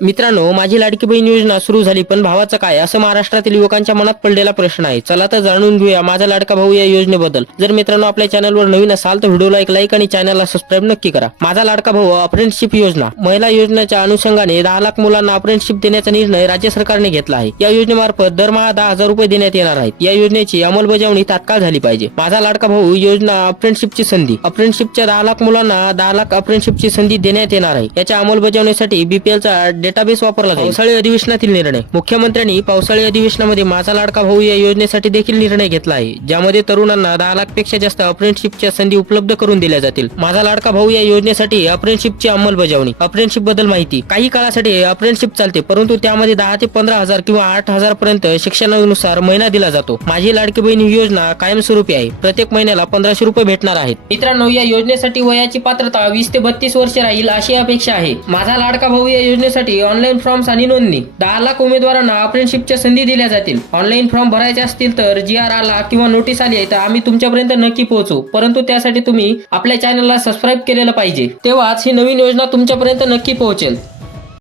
मित्रांनो माझी लाडकी बहीण योजना सुरू झाली पण भावाचं काय? असं महाराष्ट्रातील युवकांच्या मनात पडलेला प्रश्न आहे. चला तर जाणून घेऊया माझा लाडका भाऊ या योजनेबद्दल. जर मित्रांनो आपल्या चॅनलवर नवीन असाल तर व्हिडिओला एक लाईक आणि चॅनलला सबस्क्राईब नक्की करा. माझा लाडका भाऊ अप्रेंटिसशिप योजना. महिला योजनेच्या अनुषंगाने दहा लाख मुलांना अप्रेंटिसशिप देण्याचा निर्णय राज्य सरकारने घेतला आहे. या योजनेमार्फत दरमहा दहा हजार रुपये देण्यात येणार आहेत. या योजनेची अंमलबजावणी तात्काळ झाली पाहिजे. माझा लाडका भाऊ योजना अप्रेंटिसशिपची संधी. अप्रेंटिसशिपच्या दहा लाख मुलांना दहा लाख अप्रेंटिसशिपची संधी देण्यात येणार आहे. याच्या अंमलबजावणीसाठी बीपीएलचा डेटाबेस वापरला जाईल. पावसाळी अधिवेशनातील निर्णय. मुख्यमंत्र्यांनी पावसाळी अधिवेशनामध्ये माझा लाडका भाऊ या योजनेसाठी देखील निर्णय घेतला आहे. ज्यामध्ये तरुणांना दहा लाखपेक्षा जास्त अप्रेंटशिपच्या संधी उपलब्ध करून दिल्या जातील. माझा लाडका भाऊ या योजनेसाठी अप्रेंटशिपची अंमलबजावणी. अप्रेंटशिपबद्दल माहिती. काही काळासाठी अप्रेंटशिप चालते परंतु त्यामध्ये दहा ते पंधरा हजार किंवा आठ हजार पर्यंत शिक्षणानुसार महिना दिला जातो. माझी लाडकी बहीण ही योजना कायमस्वरूपी आहे. प्रत्येक महिन्याला पंधराशे रुपये भेटणार आहेत. मित्रांनो या योजनेसाठी वयाची पात्रता वीस ते बत्तीस वर्ष राहील अशी अपेक्षा आहे. माझा लाडका भाऊ या योजनेसाठी ऑनलाईन फॉर्म्स आणि नोंदणी. दहा लाख उमेदवारांना अप्रेंटशिपच्या संधी दिल्या जातील. ऑनलाईन फॉर्म भरायचे असतील तर जी आर आला किंवा नोटीस आली आहे तर आम्ही तुमच्यापर्यंत नक्की पोहोचू. परंतु त्यासाठी तुम्ही आपल्या चॅनलला सबस्क्राईब केलेलं पाहिजे. तेव्हाच ही नवीन योजना तुमच्यापर्यंत नक्की पोहोचेल.